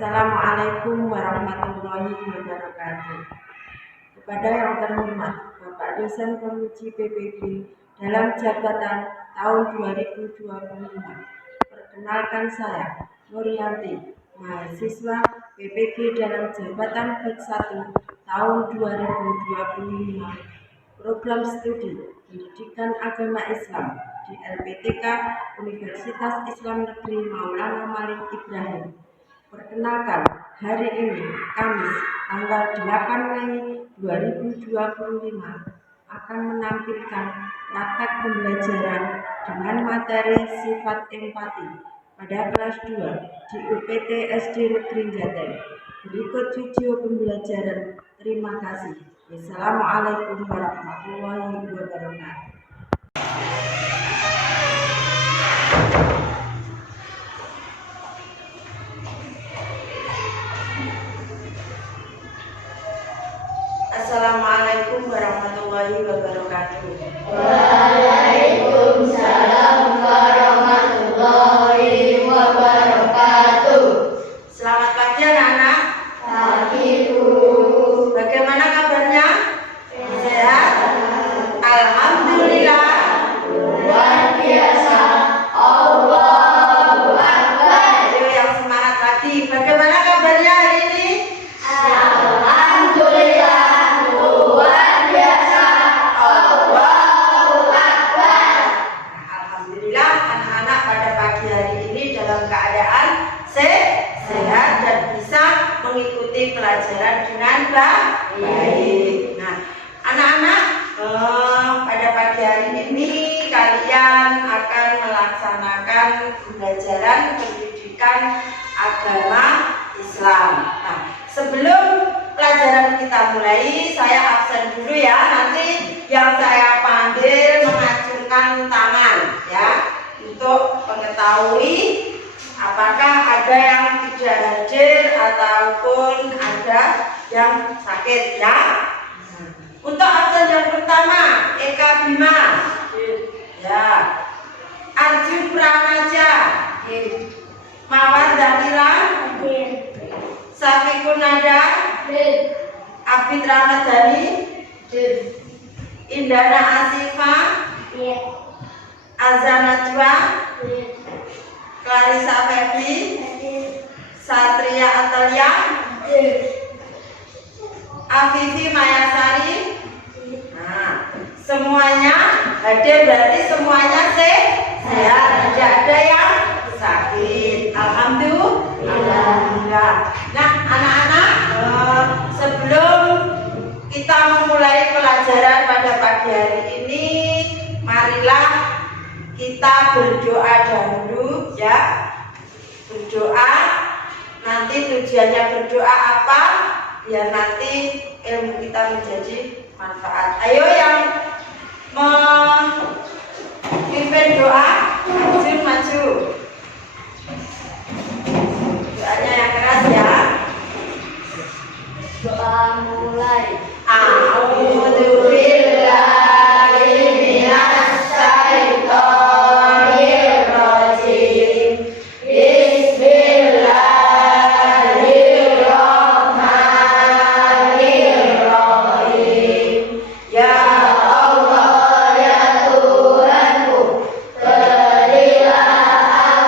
Assalamualaikum warahmatullahi wabarakatuh. Kepada yang terhormat Bapak Dosen Penguji PPG dalam jabatan tahun 2025. Perkenalkan saya, Nuryanti, mahasiswa PPG dalam jabatan batch 1 tahun 2025. Program studi Pendidikan Agama Islam di LPTK Universitas Islam Negeri Maulana Malik Ibrahim. Perkenalkan, hari ini Kamis tanggal 8 Mei 2025 akan menampilkan praktek pembelajaran dengan materi sifat empati pada kelas 2 di UPT SD Negeri Jateng. Berikut video pembelajaran. Terima kasih. Wassalamualaikum warahmatullahi wabarakatuh. Assalamualaikum warahmatullahi wabarakatuh. Waalaikumsalam warahmatullahi wabarakatuh. Selamat pagi anak-anak. Pagi Bu. Bagaimana kabarnya? Sehat? Alhamdulillah. Luar biasa. Allahu Akbar. Ayo yang semangat lagi. Bagaimana kabarnya hari ini? Alhamdulillah. Luar biasa. Allahu Akbar. Alhamdulillah anak-anak pada pagi hari ini dalam keadaan sehat dan bisa mengikuti pelajaran dengan baik. Nah, anak-anak pada pagi hari ini kalian akan melaksanakan pembelajaran pendidikan agama Islam. Nah, sebelum pelajaran kita mulai, saya absen dulu ya. Nanti yang saya panggil mengacungkan tangan ya, untuk mengetahui apakah ada yang tidak hadir ataupun ada yang sakit ya. Untuk absen yang pertama, Eka Bima ya, Arjun Pranaja, Mawar Zahira, Safikun Nada, Abid Ramadhani, Indana Asifa, Azan Najwa, Clarissa Febri, Satria Atalia, Afifi Mayasari. Nah, semuanya hadir, berarti semuanya sehat, tidak ada yang sakit. Alhamdulillah. Nah, anak-anak, sebelum kita memulai pelajaran pada pagi hari ini, marilah kita berdoa dahulu ya. Berdoa, nanti tujuannya berdoa apa? Biar nanti ilmu kita menjadi manfaat. Ayo yang memimpin doa, maju. Doanya yang keras ya. Doa mulai. A'udzubillahi minasyaitonir rajim. Bismillahirrahmanirrahim. Ya Allah ya Tuhanku, berilah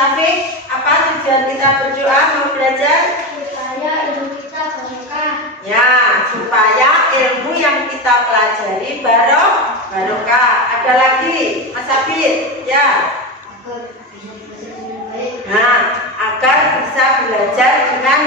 Syafiq, apa tujuan kita berdoa mau belajar? Supaya ilmu kita barokah. Ya, supaya ilmu yang kita pelajari barokah. Ada lagi, Mas Syafiq, ya. Agar bisa belajar dengan baik. Nah, agar bisa belajar dengan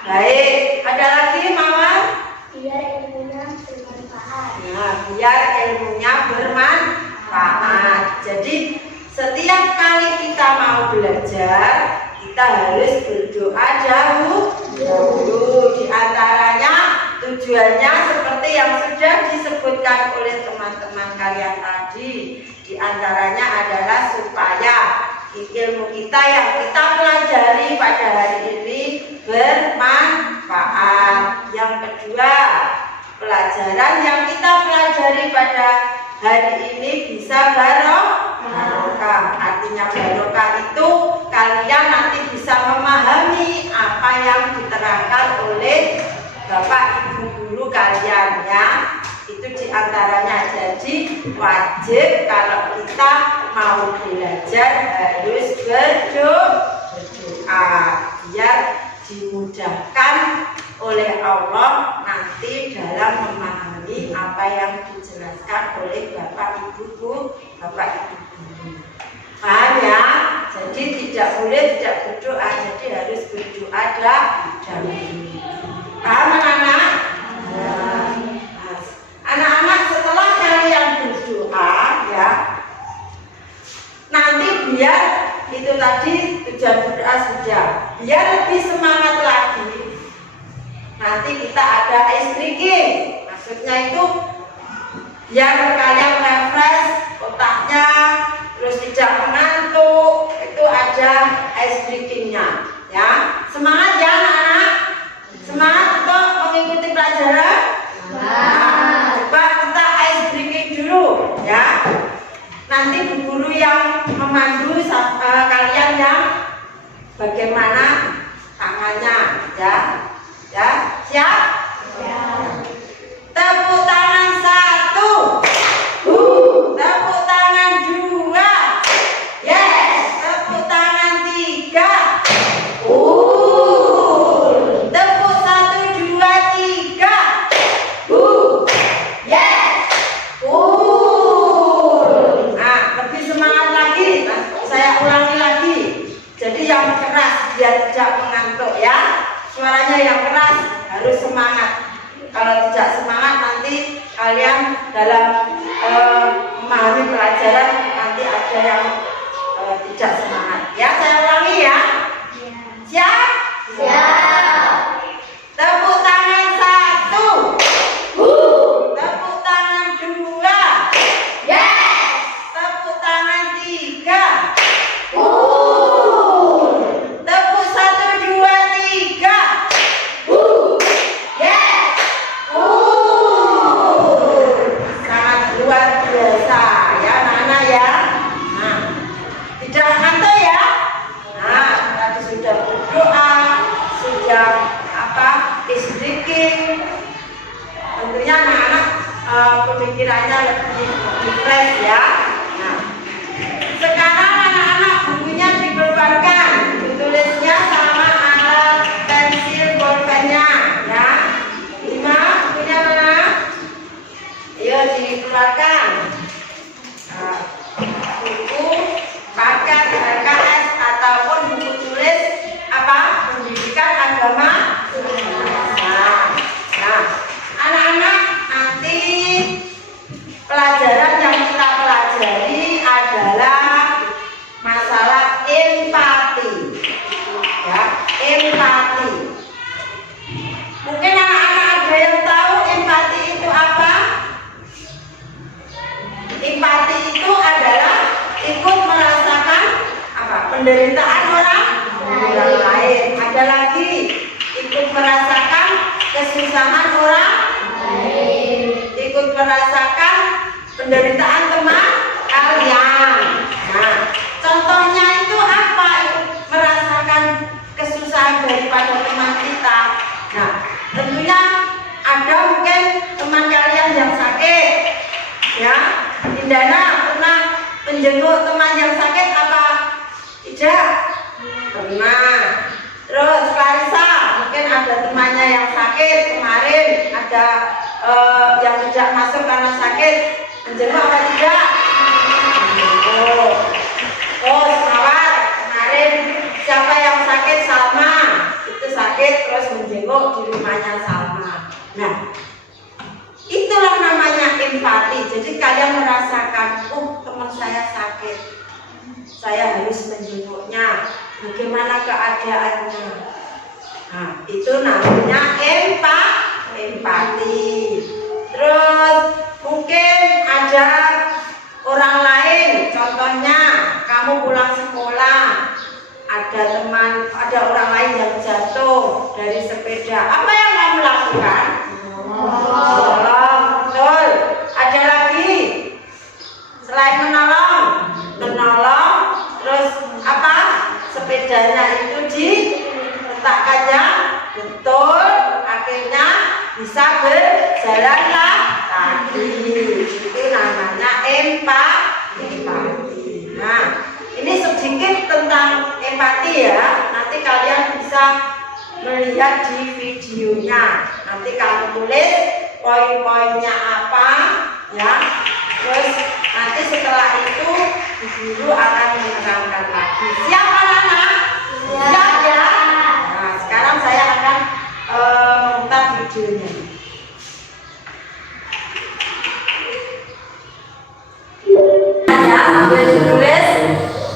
baik. Ada lagi, Mawar? Biar ilmunya bermanfaat. Nah, biar ilmunya bermanfaat. Jadi setiap kali kita mau belajar, kita harus berdoa dahulu. Di antaranya tujuannya seperti yang sudah disebutkan oleh teman-teman kalian tadi. Di antaranya adalah supaya ilmu kita yang kita pelajari pada hari ini bermanfaat. Yang kedua, pelajaran yang kita pelajari pada hari ini bisa barokah. Artinya barokah itu kalian nanti bisa memahami apa yang diterangkan oleh Bapak Ibu guru kalian, ya. Itu diantaranya. Jadi wajib kalau kita mau belajar harus berdoa biar dimudahkan oleh Allah nanti dalam memahami apa yang dijelaskan oleh Bapak Ibu guru. Paham ya? Jadi tidak boleh tidak berdoa, jadi harus berdoa dahulu. Paham anak-anak? Anak-anak, setelah kalian berdoa, ya, nanti biar itu tadi tujuan berdoa sudah, biar lebih semangat lagi. Nanti kita ada ice drinking, maksudnya itu biar kalian refresh otaknya, terus tidak mengantuk. Itu ada ice drinkingnya, ya. Semangat ya anak-anak, semangat untuk mengikuti pelajaran. Nah, coba kita ice drinking dulu, ya. Nanti bu guru yang memandu kalian yang bagaimana tangannya, ya. Ya, siap? Ya. Tepuk tangan 1. Tepuk tangan 2. Yes. Tepuk tangan 3. Tepuk 1, 2, 3. Yes. Nah, lebih semangat lagi. Saya ulangi lagi. Jadi yang keras biar tidak mengantuk, ya. Suaranya yang keras, harus semangat. Kalau tidak semangat nanti kalian dalam memahami pelajaran nanti ada yang tidak semangat. Ya, saya ulangi ya. Siap? Siap. Tepuk tangan 1. Tepuk tangan 2. Yes. Tepuk tangan 3. Tepuk 1, 2, 3. Yes. Sangat luar biasa ya Nana ya. Nah, tidak ngantuk ya. Nah, tadi sudah berdoa, sudah istiqing. Tentunya anak-anak pemikirannya lebih fresh ya. Nah, sekarang anak-anak bukunya dikeluarkan, ditulisnya sama alat pensil bolpennya, ya. Lima, punya mana? Ayo dikeluarkan. Nah, buku paket LKS ataupun buku tulis pendidikan agama. Nah, anak-anak, nanti pelajaran yang kita pelajari adalah masalah empati, ya, empati. Mungkin anak-anak ada yang tahu empati itu apa? Empati itu adalah ikut merasakan penderitaan orang lain. Ada lagi ikut merasakan kesusahan orang lain, ikut merasakan penderitaan teman kalian. Nah, contohnya itu apa? Ikut merasakan kesusahan daripada teman kita. Nah, tentunya ada mungkin teman kalian yang sakit, ya. Indana pernah menjenguk teman yang sakit apa? Tidak? Pernah. Terus Clarissa, mungkin ada temannya yang sakit kemarin, ada yang tidak masuk karena sakit, menjenguk apa tidak? Oh, Mawar, kemarin siapa yang sakit? Salma. Itu sakit terus menjenguk di rumahnya Salma. Nah, itulah namanya empati. Jadi kalian merasakan, teman saya sakit, saya harus menjenguknya. Bagaimana keadaannya? Nah, itu namanya empati. Terus mungkin ada orang lain, contohnya kamu pulang sekolah, ada orang lain yang jatuh dari sepeda. Apa yang kamu lakukan? Tolong, betul. Ada lagi selain menolong, terus apa? Sepedanya itu diletakkannya betul, akhirnya bisa berjalanlah kaki. Itu namanya empati. Nah, ini sedikit tentang empati ya. Nanti kalian bisa melihat di videonya. Nanti kamu tulis poin-poinnya apa ya. Terus nanti setelah itu guru akan menerangkan lagi. Siap anak-anak? Siap ya? Nah, sekarang saya akan memutar videonya. Ya, sambil ditulis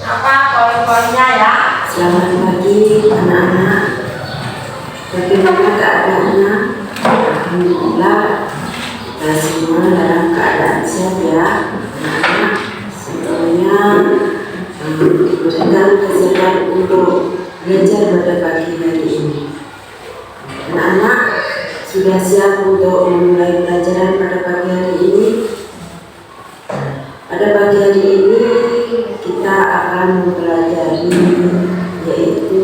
apa poin-poinnya ya. Selamat pagi anak-anak. Bagaimana keadaannya? Alhamdulillah kita semua dalam keadaan sehat ya. Anak-anak semuanya diberikan kesempatan untuk belajar pada pagi hari ini. Anak-anak sudah siap untuk memulai pelajaran pada pagi hari ini? Pada pagi hari ini kita akan mempelajari yaitu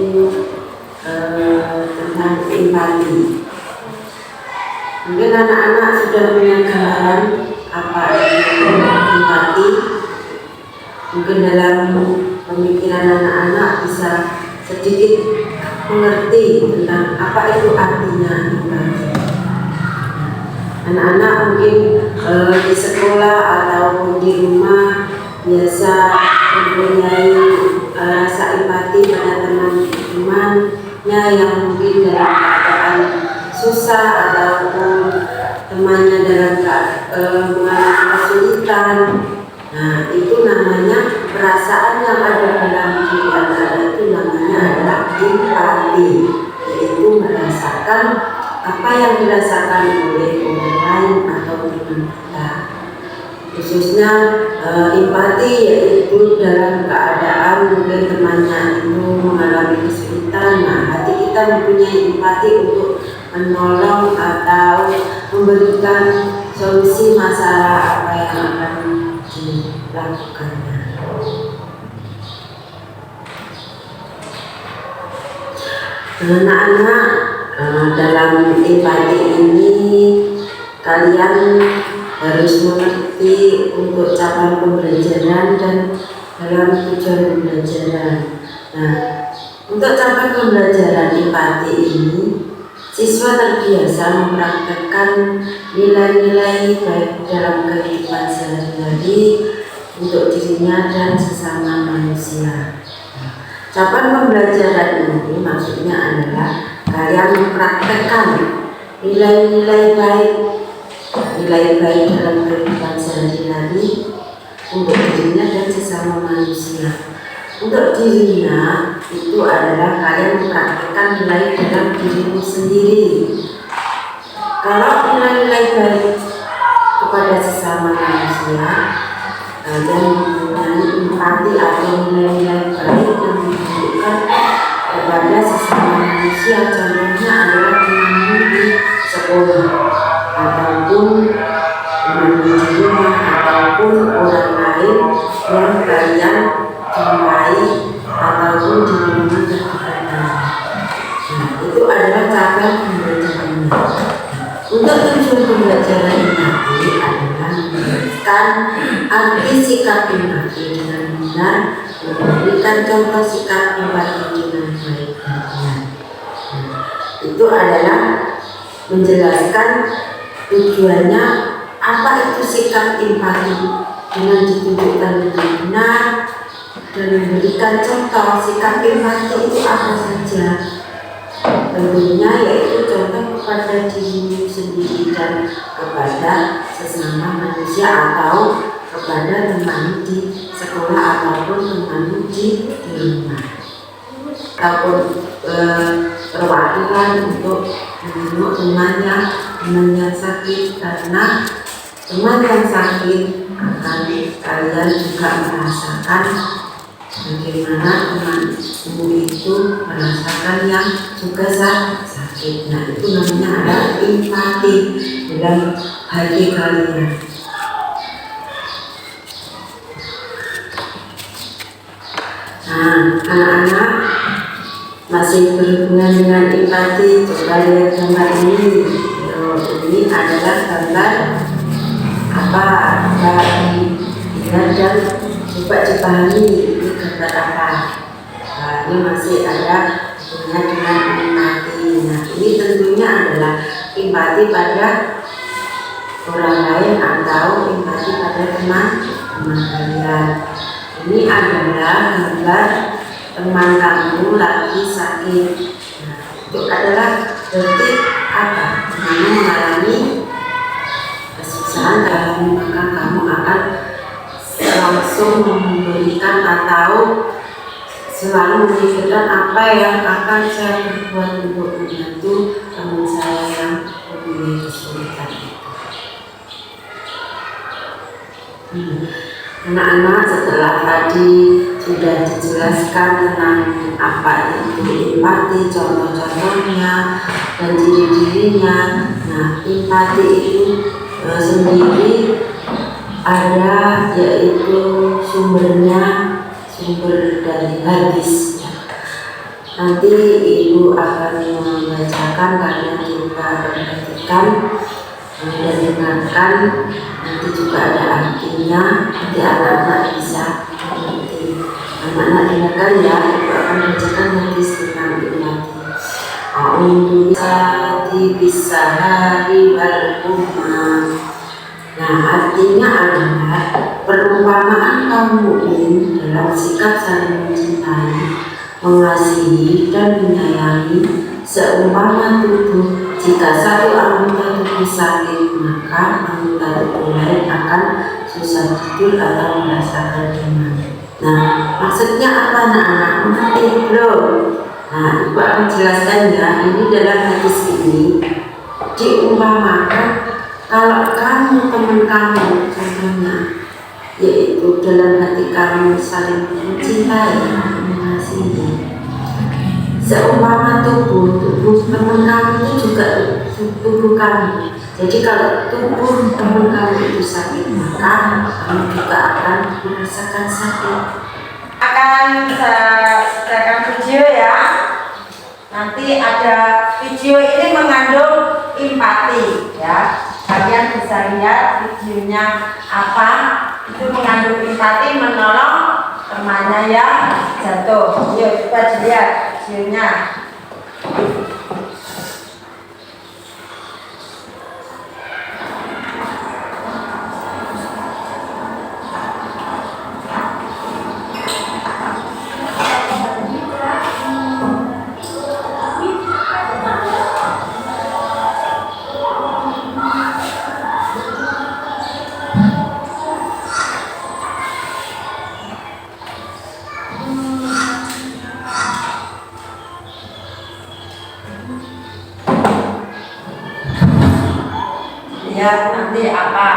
tentang empati. Mungkin anak-anak sudah punya gambaran apa itu empati. Mungkin dalam pemikiran anak-anak bisa sedikit mengerti tentang apa itu artinya empati. Anak-anak mungkin di sekolah ataupun di rumah biasa mempunyai rasa empati pada teman-temannya yang mungkin dalam keadaan susah ataupun temannya dalam mengalami kesulitan. Nah, itu namanya perasaan yang ada dalam diri anak-anak, itu namanya adalah empati, yaitu merasakan apa yang dirasakan oleh orang lain atau teman kita. Khususnya empati yaitu dalam keadaan mungkin temannya itu mengalami kesulitan. Nah, hati kita mempunyai empati untuk menolong atau memberikan solusi masalah apa yang akan dilakukannya. Anak-anak, dalam empati ini kalian harus mengerti untuk cabang pembelajaran dan dalam tujuan pembelajaran. Nah, untuk cabang pembelajaran empati ini, siswa terbiasa mempraktekkan nilai-nilai baik dalam kehidupan sehari-hari untuk dirinya dan sesama manusia. Cabang pembelajaran ini maksudnya adalah kalian mempraktekkan nilai-nilai baik dalam kehidupan sehari-hari untuk dirinya dan sesama manusia. Untuk dirinya itu adalah kalian mempraktekkan nilai dalam dirimu sendiri. Kalau nilai-nilai baik kepada sesama manusia, kalian mempunyai empati atau nilai-nilai baik yang diberikan kepada sesama manusia. Contohnya adalah temanmu di sekolah ataupun temanmu di rumah ataupun orang lain yang kalian cintai ataupun di lingkungan terdekat. Nah, itu adalah cabang pembelajarannya. Untuk tujuan pembelajaran empati adalah menjelaskan arti sikap empati dengan benar memberikan contoh sikap empati dengan baik dan benar. Itu adalah menjelaskan tujuannya apa itu sikap empati dengan ditunjukkan dengan benar dan memberikan contoh sikap empati itu apa saja. Tentunya yaitu contoh kepada dirimu sendiri dan kepada sesama manusia atau kepada teman di sekolah ataupun teman di rumah, ataupun perwakilan untuk menjenguk teman yang sakit, karena teman yang sakit akan kalian juga merasakan bagaimana temanmu itu merasakan yang juga sakit. Nah, itu namanya adalah empati dalam hati kalian. Nah, anak-anak masih berhubungan dengan empati. Coba lihat gambar ini. Ini adalah gambar apa? Lihat dan coba dipahami ini gambar apa. Nah, ini masih ada hubungannya dengan empati. Nah, ini tentunya adalah empati pada orang lain atau empati pada teman kalian. Ini adalah gambar teman kamu lagi sakit. Nah, itu adalah berarti apa? Kamu mengalami kesusahan dalam, maka kamu akan langsung memberikan atau selalu memikirkan apa yang akan saya berbuat untuk membantu teman saya yang mempunyai kesulitan itu. Anak-anak, setelah tadi sudah dijelaskan tentang apa itu empati, contoh-contohnya dan ciri-cirinya. Nah, empati itu sendiri ada, yaitu sumber dari hadis. Nanti ibu akan membacakan, kalian juga perhatikan dan dengarkan. Nanti juga ada artinya, nanti anak-anak bisa mengerti. Anak-anak dengarkan ya, ibu akan bacakan hadis tentang empati. A'udzu bisahari wal umam. Nah, artinya adalah perumpamaan kaum mukmin dalam sikap saling mencintai, mengasihi dan menyayangi seumpama tubuh. Jika satu anggota tubuh sakit, maka anggota tubuh lain akan susah tidur atau merasakan demam. Nah, maksudnya apa anak-anak? Mengerti belum? Nah, ibu akan jelaskan ya. Ini dalam hadis ini diumpamakan kalau kamu, teman kamu contohnya, yaitu dalam hati kamu saling mencintai, mengasihi, seumpama tubuh teman kamu itu juga tubuh kamu. Jadi kalau tubuh teman kamu itu sakit, maka kamu juga akan merasakan sakit. Akan saya sediakan video ya. Nanti ada video ini mengandung empati ya. Kalian bisa lihat videonya apa. Itu mengandung empati, menolong temannya yang jatuh. Yuk coba dilihat videonya. Lihat nanti apa.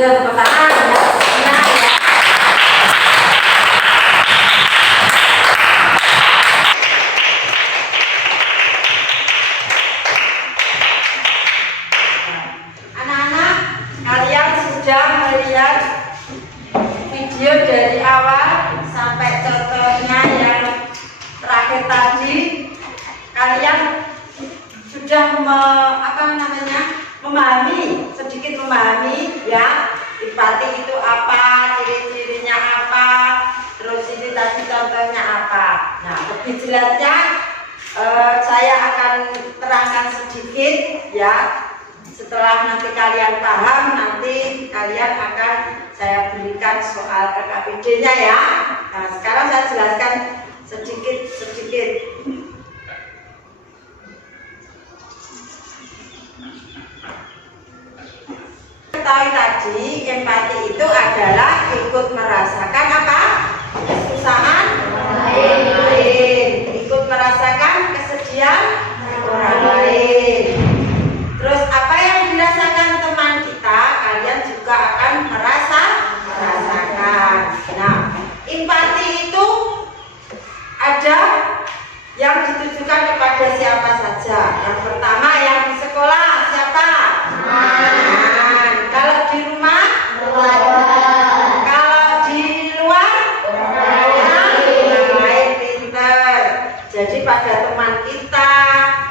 Ya, tepuk tangan ya. Nah, ya. Anak-anak, kalian sudah melihat video dari awal sampai contohnya yang terakhir tadi. Kalian sudah sedikit memahami ya. Ibu Simpati itu apa, ciri-cirinya apa, terus ini tadi contohnya apa. Nah, lebih jelasnya saya akan terangkan sedikit ya. Setelah nanti kalian paham, nanti kalian akan saya berikan soal KKPD-nya ya. Nah, sekarang saya jelaskan sedikit. Ketahui tadi, empati itu adalah ikut merasakan apa? Kesusahan orang lain, ikut merasakan kesedihan orang lain. Terus apa yang dirasakan teman kita, kalian juga akan merasakan. Nah, empati itu ada yang ditujukan kepada siapa saja. Yang pertama yang di sekolah siapa? Kalau di rumah, kalau di luar, orang lain pinter. Jadi pada teman kita,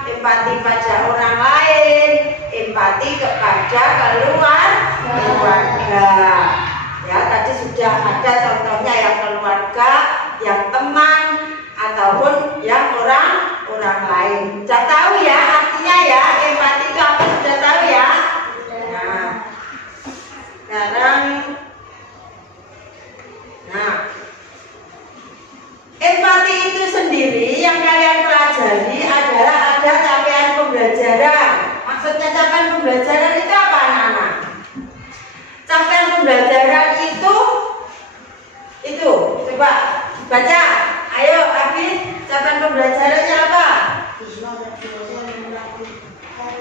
empati pada orang lain, empati kepada keluarga. Ya, tadi sudah ada contohnya yang keluarga, yang teman, ataupun yang orang lain. Sudah tahu ya artinya ya, empati itu apa? Sudah tahu ya? Nah, sekarang, empati itu sendiri yang kalian pelajari adalah ada capaian pembelajaran. Maksudnya capaian pembelajaran itu apa, anak-anak? Capaian pembelajaran itu coba baca. Ayo, Abi, capaian pembelajarannya apa?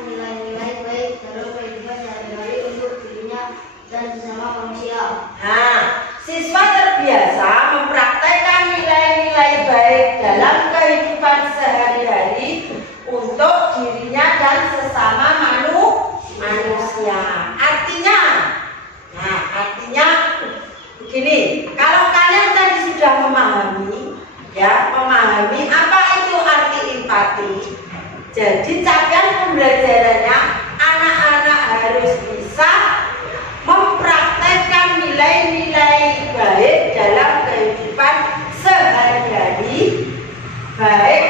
Nilai-nilai baik dalam kehidupan sehari-hari untuk dirinya dan sesama manusia. Nah, siswa terbiasa mempraktekkan nilai-nilai baik dalam kehidupan sehari-hari untuk dirinya dan sesama manusia. Artinya begini, kalau kalian tadi sudah memahami apa itu arti empati. Jadi capaian pembelajarannya anak-anak harus bisa mempraktekkan nilai-nilai baik dalam kehidupan sehari-hari, baik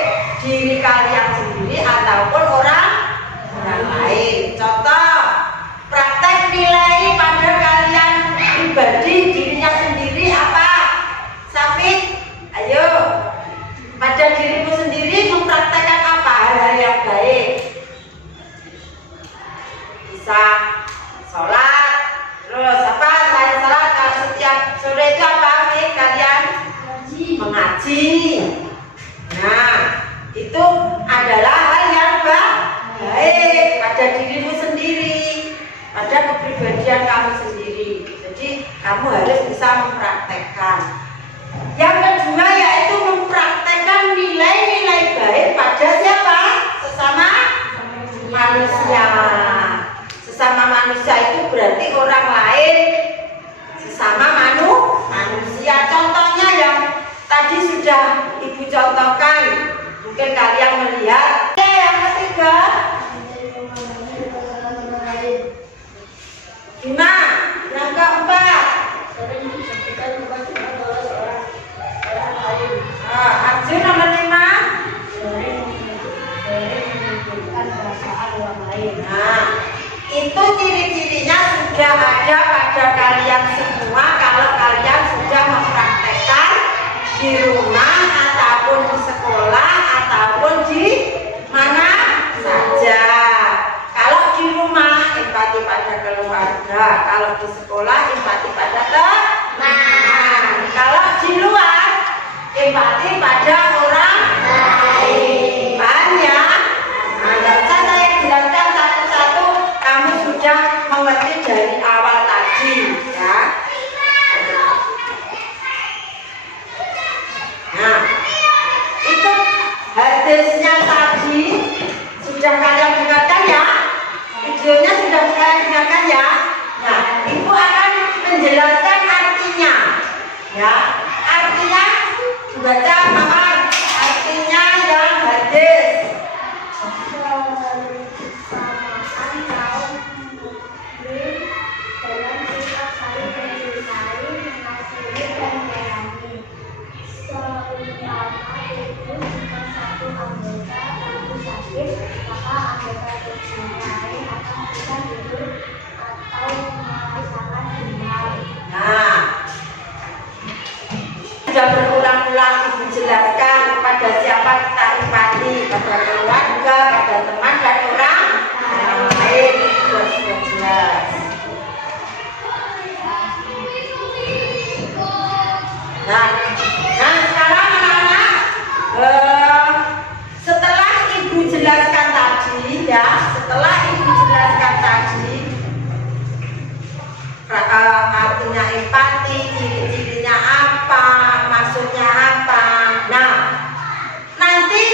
diri kalian sendiri ataupun orang lain. Contoh, praktek nilai pada kalian pribadi, dirinya sendiri apa? Safid, ayo, pada dirimu sendiri mempraktekkan apa hal-hal yang baik? Bisa sholat, terus apa? Selain sholat, kalau setiap sore itu apa sih kalian? Mengaji. Nah, itu adalah hal yang baik pada dirimu sendiri, pada kepribadian kamu sendiri. Jadi kamu harus bisa mempraktekkan. Yang kedua yaitu mempraktekkan nilai-nilai baik pada siapa? Sesama manusia. Sesama manusia itu berarti orang lain, sesama manusia. Contohnya yang tadi sudah Ibu contohkan, mungkin kalian melihat. Yang ketiga, gimana? Yang keempat, Arjun nomor 5. Nah, itu ciri-cirinya sudah ada pada kalian semua kalau kalian sudah mempraktekkan di rumah ataupun di sekolah ataupun di mana saja. Kalau di rumah empati pada keluarga, kalau di sekolah empati pada teman, kalau di luar empati pada orang lain. Paham ya? Nah, nggak usah saya jelaskan satu-satu, kamu sudah mengerti dari awal tadi ya. Nah, itu hadisnya tadi sudah kalian dengarkan ya, videonya sudah kalian dengarkan ya. Nah, Ibu akan menjelaskan artinya ya. Artinya dibaca apa? Artinya yang hadis. Dalam sifat saling mereka bercerai akan bisa tidur atau merasakan dendam. Nah, sudah berulang-ulang Ibu jelaskan kepada siapa kita empati, pada keluarga, pada teman dan orang lain. Sudah jelas. Nah, sekarang anak-anak, setelah Ibu jelaskan tadi, ya, setelah Ibu jelaskan tadi, artinya empati, ciri-cirinya apa, maksudnya apa. Nah, nanti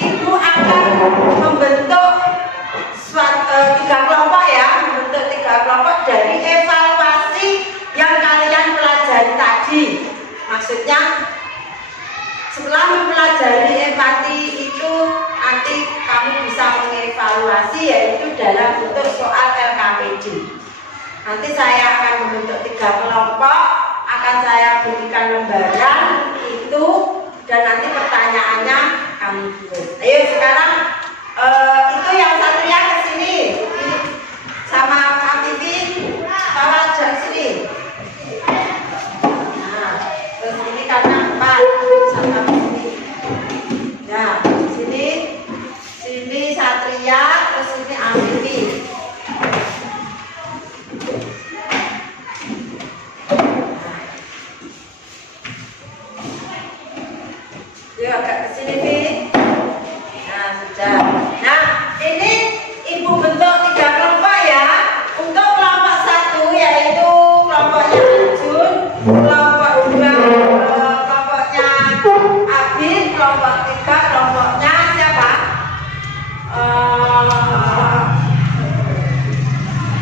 Ibu akan membentuk tiga kelompok ya, membentuk tiga kelompok dari evaluasi yang kalian pelajari tadi. Maksudnya setelah mempelajari empati itu nanti kamu bisa mengevaluasi, yaitu dalam bentuk soal LKPD. Nanti saya akan membentuk tiga kelompok, akan saya berikan lembaran itu, dan nanti pertanyaannya kami tulis. Ayo sekarang itu yang Satria ke sini sama Kak Vivi, bawa aja sini. Nah, terus ini karena 4 sama sini. Nah, sini Satria, terus ini Vivi. Yuk agak ke sini, Vi. Nah, sudah. Nah, ini Ibu bentuk tiga kelompok ya. Untuk kelompok 1 yaitu kelompoknya Arjun, kelompok 2 kelompoknya Abid, kelompok 3 kelompoknya siapa?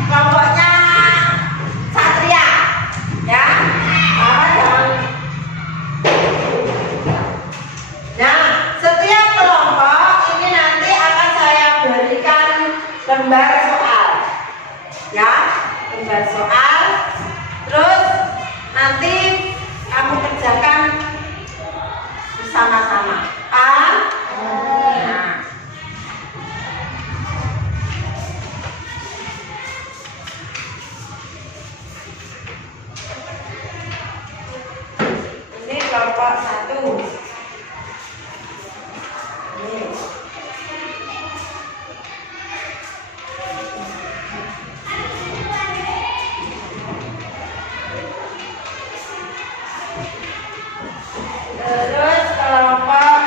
Kelompoknya Satria. Ya. Nah, setiap kelompok ini nanti akan saya berikan lembar soal, ya, lembar soal. Terus nanti kamu kerjakan bersama-sama. Nah. Ini kelompok 1. Terus kelompok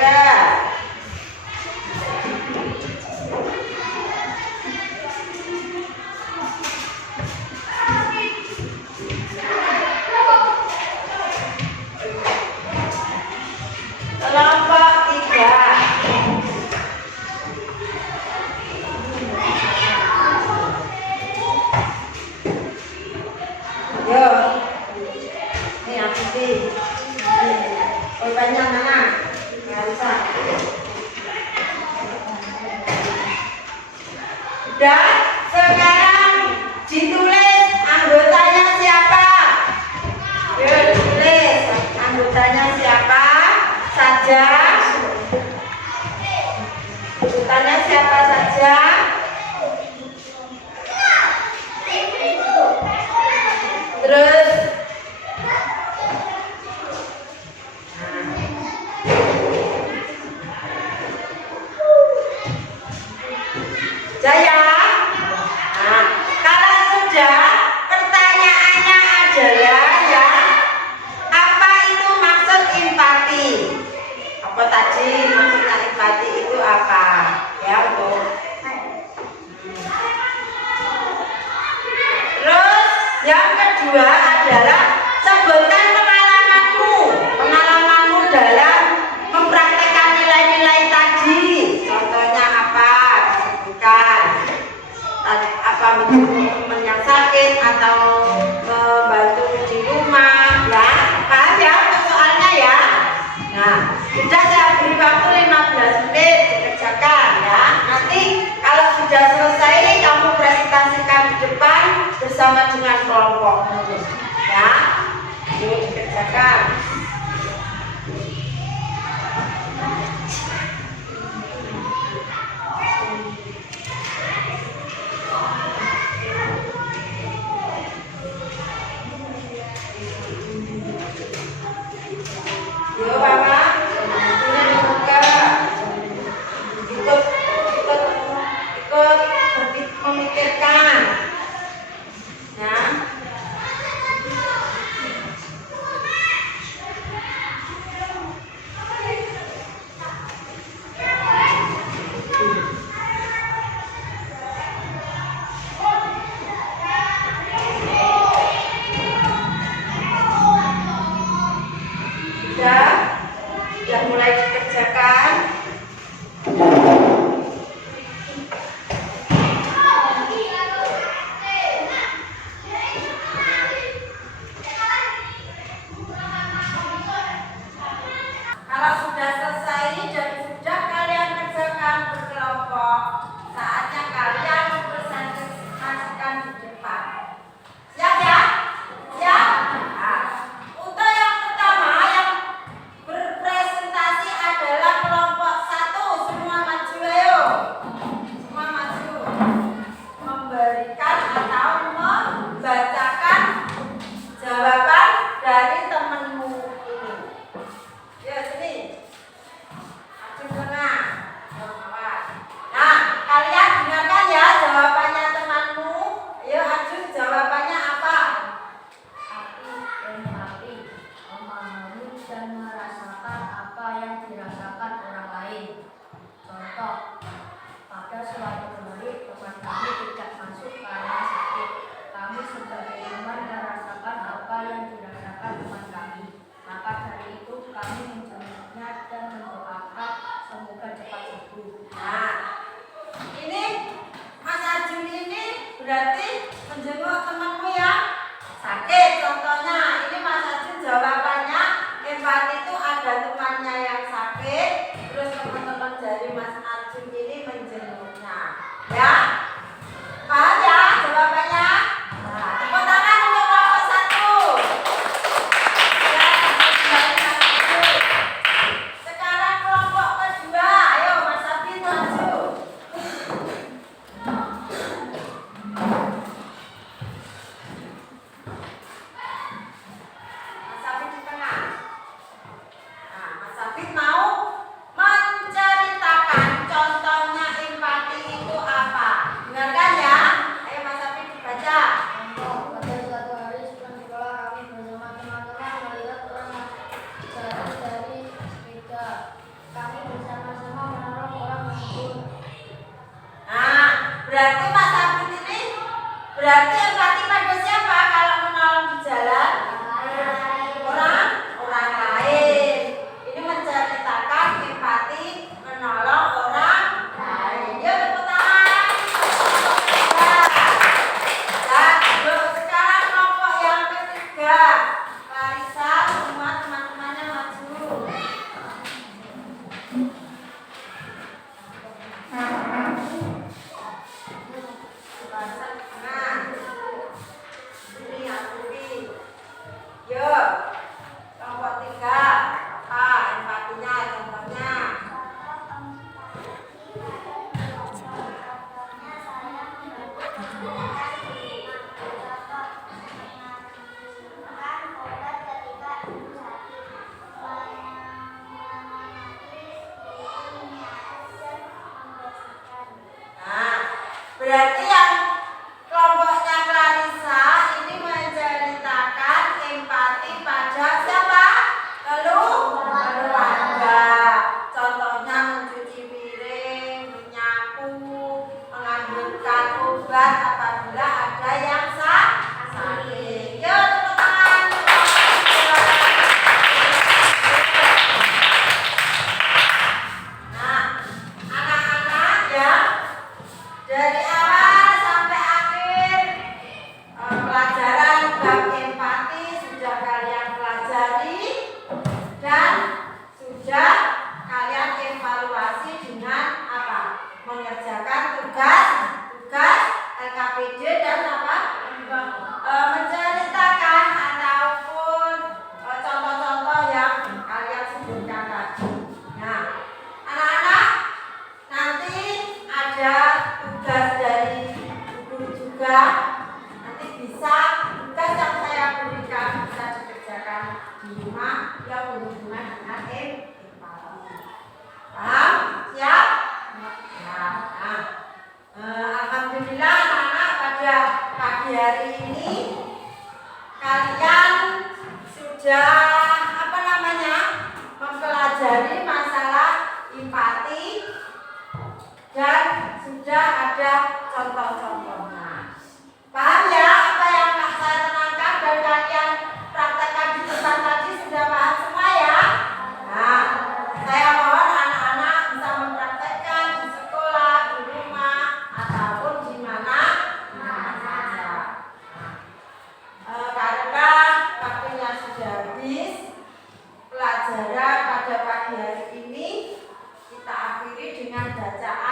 2. Kelompok 3. Yo, ini yang putih. Banyak mana? Nggak usah. Dan sekarang ditulis anggotanya siapa? Yuk, tulis anggotanya siapa saja. Anggotanya siapa saja? Terus Jaya. Nah, kalau sudah, pertanyaannya adalah ya, apa itu maksud empati? Apa tadi maksudnya empati itu apa? Ya, untuk terus yang kedua adalah sebutkan pengalamanmu dalam mempraktekkan nilai-nilai tadi. Contohnya apa? Disebutkan. Apa teman yang sakit atau membantu di rumah, ya. Paham ya untuk soalnya ya. Nah, sudah saya beri waktu 15 menit dikerjakan ya. Nanti kalau sudah selesai kamu presentasikan di depan bersama dengan kelompokmu ya. Yuk dikerjakan. Nah, ini Mas Arjun ini berarti menjenguk temanmu yang sakit. Contohnya, ini Mas Arjun jawabannya empati itu ada temannya yang sakit, terus teman-teman dari Mas Arjun ini menjenguknya. Ya, paham ya jawabannya? Nah, tepuk tangan untuk kelompok 1. Ya, kembali Mas Arjun. Sekarang kelompok kedua, ayo Mas Abid maju. Mas Abid di tengah. Nah, Mas Abid mau menceritakan contohnya empati itu apa? Dengarkan ya. Ayo Mas Abid dibaca. Contoh, pada suatu hari sebelum sekolah kami bersama teman-teman melihat orang yang jatuh dari sepeda. Kami bersama-sama menolong orang tersebut. Nah, berarti Mas Abid ini berarti empati pada siapa kalau menolong di jalan? Orang lain. Ini menceritakan empati menolong orang lain. Yuk tepuk tangan. Ya, yuk sekarang kelompok yang ketiga. Clarissa, semua teman-temannya maju. Nah, ini aku nih. Yuk, kelompok 3. Apa empatinya? Contohnya. Nah, berarti yang kelompoknya Clarissa ini menceritakan empati pada siapa? Keluarga. Contohnya mencuci piring, menyapu, mengambilkan obat apabila ada yang sakit. Yuk tepuk tangan. Nah, anak-anak ya, dari awal sampai akhir pelajaran bab empati sudah kalian pelajari dan sudah kalian evaluasi dengan apa? Mengerjakan tugas LKPD dan apa? Menceritakan ataupun contoh-contoh yang kalian sebutkan tadi. Nah, anak-anak, nanti ada tugas dari guru juga. Nanti bisa tugas yang saya berikan bisa dikerjakan di rumah yang berhubungan dengan empati. Paham? Siap? Ya. Nah, alhamdulillah anak-anak pada pagi hari ini kalian sudah mempelajari masalah empati dan sudah ada contoh-contohnya. Paham ya apa yang saya terangkan dan kalian praktekkan di depan tadi sudah paham semua ya? Nah, saya mohon anak-anak bisa mempraktekkan di sekolah, di rumah, ataupun di mana saja. Karena waktunya sudah habis, pelajaran pada pagi hari ini kita akhiri dengan bacaan